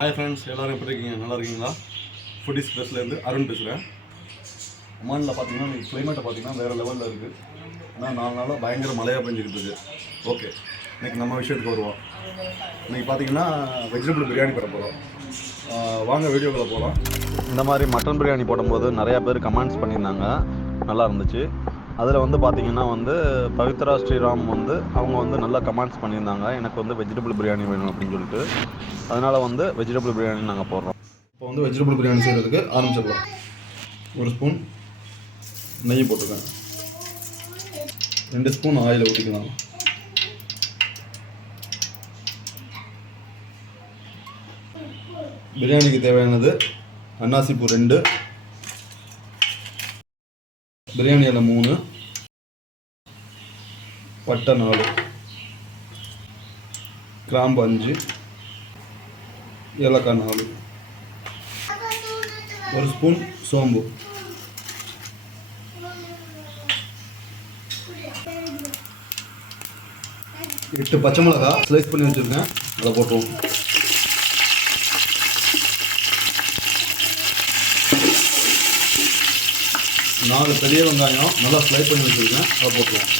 Hi friends, எல்லோரும் எப்படி இருக்கீங்க? நல்லா இருக்கீங்களா? ஃபுட் எக்ஸ்பிரஸ்லேருந்து அருண் பேசுகிறேன். ஒமானில் பார்த்தீங்கன்னா இன்றைக்கி கிளைமேட்டை பார்த்தீங்கன்னா வேறு லெவலில் இருக்குது. ஏன்னா 4 நாளாக பயங்கர மழையாக பெஞ்சிக்கிட்டு இருக்குது. ஓகே, இன்றைக்கி நம்ம விஷயத்துக்கு வருவோம். இன்றைக்கி பார்த்தீங்கன்னா வெஜிடபிள் பிரியாணி போட போகிறோம். வாங்க வீடியோக்குள்ளே போகலாம். இந்த மாதிரி மட்டன் பிரியாணி போடும்போது நிறையா பேர் கமெண்ட்ஸ் பண்ணியிருந்தாங்க, நல்லா இருந்துச்சு. அதில் வந்து பார்த்திங்கன்னா பவித்ரா ஸ்ரீராம் அவங்க நல்லா கமெண்ட்ஸ் பண்ணியிருந்தாங்க, எனக்கு வெஜிடபிள் பிரியாணி வேணும் அப்படின்னு சொல்லிட்டு. அதனால் வெஜிடபிள் பிரியாணி நாங்கள் போடுறோம். இப்போ வெஜிடபிள் பிரியாணி செய்கிறதுக்கு ஆரம்பிச்சிடலாம். 1 ஸ்பூன் நெய் போட்டுக்கேன், 2 ஸ்பூன் ஆயில் ஊற்றிக்கலாம். பிரியாணிக்கு தேவையானது அன்னாசிப்பூ 2, பிரியாணி இலை 3, பட்டை 4, கிராம்பு 5, ஏலக்காய் 4, 1 ஸ்பூன் சோம்பு, 8 பச்சை மிளகாய் ஸ்லைஸ் பண்ணி வச்சுருக்கேன், அதை போட்டுருவோம். நாலு பெரிய வெங்காயம் நல்லா ஸ்லைஸ் பண்ணி வச்சுருக்கேன், அதை போட்டுருவோம்.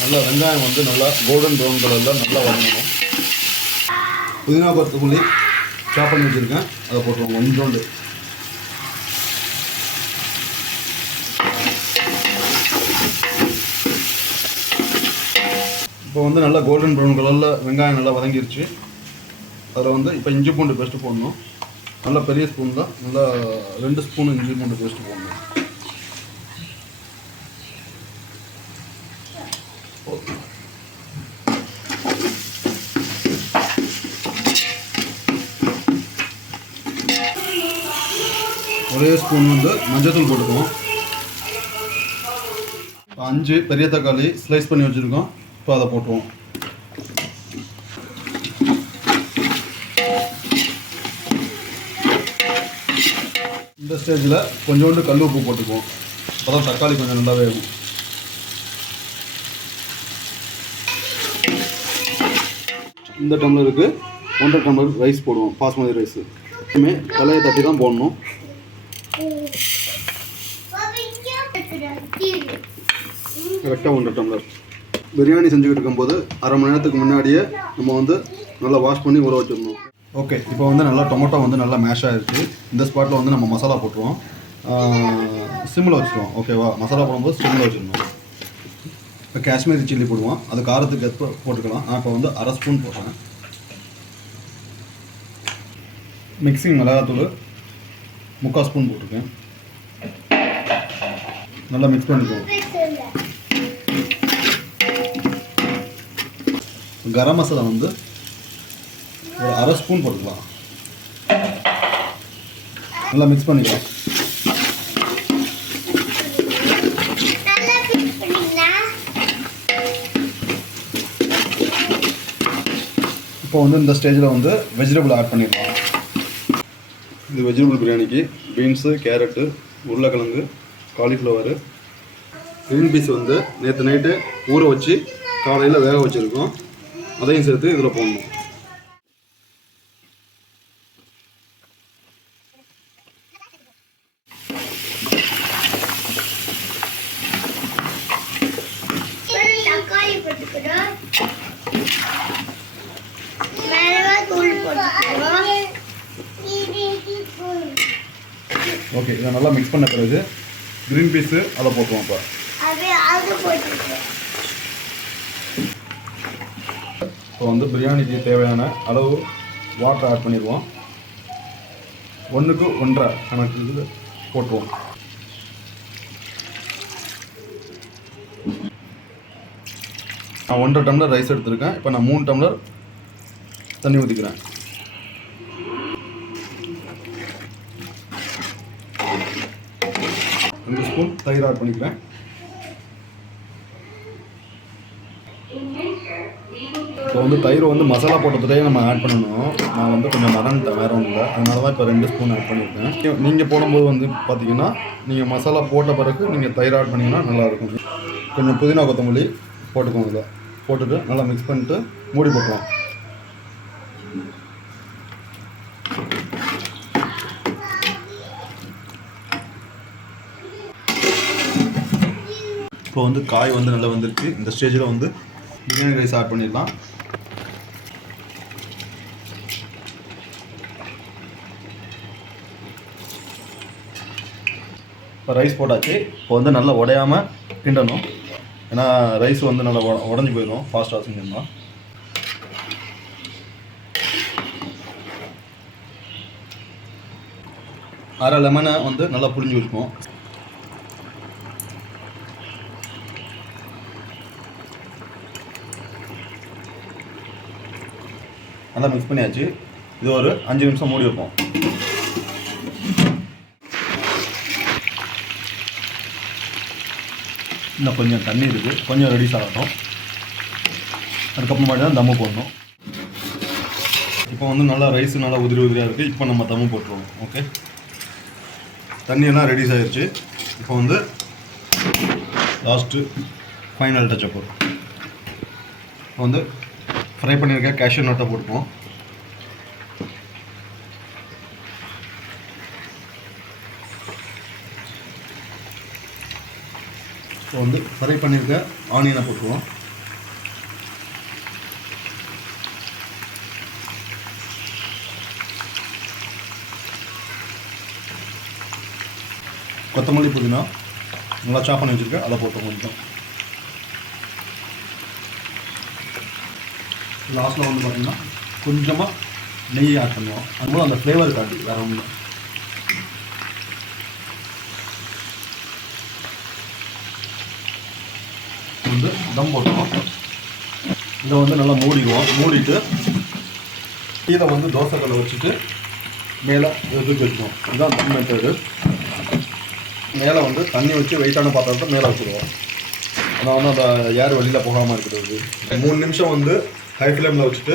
நல்லா வெங்காயம் நல்லா கோல்டன் ப்ரௌன் கலரில் நல்லா வதங்கணும். புதினா கொத்தமல்லி சாப் பண்ணி வச்சுருக்கேன், அதை போட்டுருவோம் கொஞ்சோண்டு. இப்போ நல்லா கோல்டன் ப்ரௌன் கலரில் வெங்காயம் நல்லா வதங்கிருச்சு. அதில் இப்போ இஞ்சி பூண்டு பேஸ்ட்டு போடணும். நல்லா பெரிய ஸ்பூன் தான், நல்லா 2 ஸ்பூன் இஞ்சி பூண்டு பேஸ்ட்டு போடணும். ஒரே ஸ்பூன் மஞ்சத்தூள் போட்டுக்குவோம். 5 பெரிய தக்காளி ஸ்லைஸ் பண்ணி வச்சுருக்கோம், இப்போ அதை போட்டுருவோம். இந்த ஸ்டேஜில் கொஞ்சோண்டு கல் உப்பு போட்டுக்குவோம், அப்போ தான் தக்காளி கொஞ்சம் நல்லா வேகும். இந்த டம்ளருக்கு 1.5 டம்ளர் ரைஸ் போடுவோம், பாஸ்மதி ரைஸ். எப்பவுமே தலையை தட்டி தான் போடணும். கரெக்டாக 1.5 டம்ளர். பிரியாணி செஞ்சுக்கிட்டு இருக்கும்போது அரை மணி நேரத்துக்கு முன்னாடியே நம்ம நல்லா வாஷ் பண்ணி ஊற வச்சிடணும். ஓகே, இப்போ நல்லா டொமேட்டோ நல்லா மேஷ் ஆகிடுச்சு. இந்த ஸ்பாட்டில் நம்ம மசாலா போட்டுருவோம். சிம்மில் வச்சுருவோம். ஓகேவா? மசாலா போடும்போது சிம்மில் வச்சுருந்தோம். இப்போ காஷ்மீரி சில்லி போடுவோம், அது காரத்துக்கு எடுத்து போட்டுக்கலாம். நான் இப்போ அரை ஸ்பூன் போடுறேன். மிக்சிங் மிளகாத்தூள் 3/4 ஸ்பூன் போட்டிருக்கேன். நல்லா மிக்ஸ் பண்ணிக்குவோம். கரம் மசாலா ஒரு அரை ஸ்பூன் போட்டுக்கலாம். நல்லா மிக்ஸ் பண்ணிக்கலாம். இப்போ இந்த ஸ்டேஜில் வெஜிடபிள் ஆட் பண்ணிடலாம். இது வெஜிடபிள் பிரியாணிக்கு பீன்ஸு, கேரட்டு, உருளைக்கிழங்கு, காலிஃப்ளவரு, க்ரீன் பீஸ் நேற்று நைட்டு ஊற வச்சு காலையில் வேக வச்சுருக்கோம், அதையும் சேர்த்து இதில் போடணும். ஓகே, இதை நல்லா மிக்ஸ் பண்ண பிறகு க்ரீன் பீஸு அதை போட்டுருவோம். இப்போ பிரியாணிக்கு தேவையான அளவு வாட்டர் ஆட் பண்ணிடுவோம். 1க்கு 1.5 கணக்கு போட்டுருவோம். நான் 1.5 டம்ளர் ரைஸ் எடுத்துருக்கேன். இப்போ நான் 3 டம்ளர் தண்ணி ஊற்றிக்கிறேன். ரெண்டு ஸ்பூன் தயிர் ஆட் பண்ணிக்கிறேன். இப்போ வந்து தயிர் வந்து மசாலா போட்டதுலேயே நம்ம ஆட் பண்ணணும். நான் வந்து கொஞ்சம் மறந்துட்டேன், வேறு ஒன்றும் இல்லை. அதனால தான் இப்போ 2 ஸ்பூன் ஆட் பண்ணியிருக்கேன். நீங்கள் போடும்போது வந்து பார்த்தீங்கன்னா நீங்கள் மசாலா போட்ட பிறகு நீங்கள் தயிர் ஆட் பண்ணிங்கன்னா நல்லாயிருக்கும். கொஞ்சம் புதினா கொத்தமல்லி போட்டுக்கோங்க. இதை போட்டுட்டு நல்லா மிக்ஸ் பண்ணிட்டு மூடி போட்டுருவோம். இப்போ வந்து காய் வந்து நல்லா வந்துருக்கு. இந்த ஸ்டேஜில் வந்து பிரியாணி ரைஸ் ஆட் பண்ணிடலாம். இப்போ ரைஸ் போட்டாச்சு. இப்போ வந்து நல்லா உடையாமல் கிண்டணும். ஏன்னா ரைஸ் வந்து நல்லா உடஞ்சி போயிடும் ஃபாஸ்ட்டாக செஞ்சோம்னா. அரை லெமனை வந்து நல்லா புளிஞ்சு வச்சுப்போம். நல்லா மிக்ஸ் பண்ணியாச்சு. இது ஒரு 5 நிமிஷம் மூடி வைப்போம். இன்னும் கொஞ்சம் தண்ணி இருக்குது, கொஞ்சம் ரெடியூஸ் ஆகட்டும். அதுக்கப்புறமா தான் தம்மு போடணும். இப்போ வந்து நல்லா ரைஸ் நல்லா உதிரியாக இருக்குது. இப்போ நம்ம தம்மு போட்டுருவோம். ஓகே, தண்ணியெல்லாம் ரெடியூஸ் ஆகிடுச்சு. இப்போ வந்து லாஸ்ட்டு ஃபைனல் டச்சப் வரும். இப்போ வந்து ஃப்ரை பண்ணியிருக்க கேஷ்யூ நட்டை போட்டுப்போம். இப்போ வந்து ஃப்ரை பண்ணியிருக்க ஆனியனை போட்டுருவோம். கொத்தமல்லி புதினா நல்லா சாப் பண்ணி வச்சுருக்கேன், அதை போட்டோம். கொஞ்சம் லாஸ்ட்டில் வந்து பார்த்திங்கன்னா கொஞ்சமாக நெய் ஆட் பண்ணுவோம். அதுபோல் அந்த ஃப்ளேவர் காட்டி வேறு ஒன்றும். வந்து தம் போட்டுருவோம். இதை வந்து நல்லா மூடிடுவோம். மூடிட்டு கீழே வந்து தோசைக்கல்லை வச்சுட்டு மேலே தூக்கி வச்சுக்குவோம். இதுதான் தம் மெத்தடு. மேலே வந்து தண்ணி வச்சு வெயிட்டான பாத்திரத்தை மேலே வச்சுருவோம். அதான் வந்து அந்த ஏர் வெளியில் போகாமல் இருக்கிறது. 3 நிமிஷம் வந்து ஹை ஃப்ளேமில் வச்சுட்டு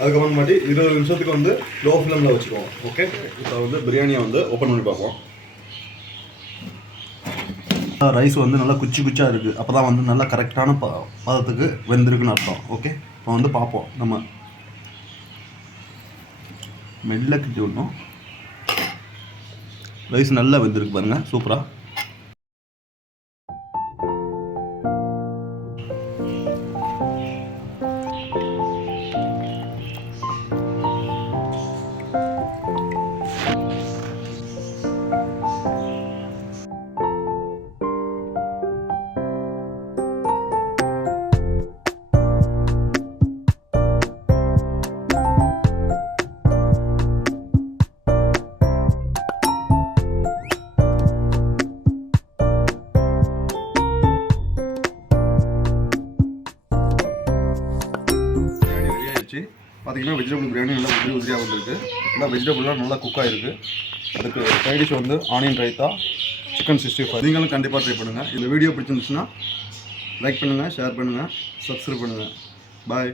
அதுக்கப்புறமாட்டி 20 நிமிஷத்துக்கு வந்து லோ ஃப்ளேமில் வச்சுருவோம். ஓகே, இப்போ வந்து பிரியாணியை வந்து ஓப்பன் பண்ணி பார்ப்போம். ரைஸ் வந்து நல்லா குச்சி குச்சியாக இருக்குது. அப்போ தான் வந்து நல்லா கரெக்டான பதத்துக்கு வெந்திருக்குன்னு அர்த்தம். ஓகே, இப்போ வந்து பார்ப்போம். நம்ம மெல்ல கிட்டி விடணும். ரைஸ் நல்லா வெந்திருக்கு பாருங்கள், சூப்பராக. பார்த்தீங்கன்னா வெஜிடபிள் பிரியாணி நல்லா உதிரியாக வந்திருக்கு. நல்லா வெஜிடபிள்லாம் நல்லா குக் ஆகிருக்கு. அதுக்கு சைட் டிஷ் வந்து ஆனியன் ரைத்தா, சிக்கன் 65. நீங்களும் கண்டிப்பாக ட்ரை பண்ணுங்கள். இந்த வீடியோ பிடிச்சிருந்துச்சுன்னா லைக் பண்ணுங்கள், ஷேர் பண்ணுங்கள், சப்ஸ்கிரைப் பண்ணுங்கள். பாய்.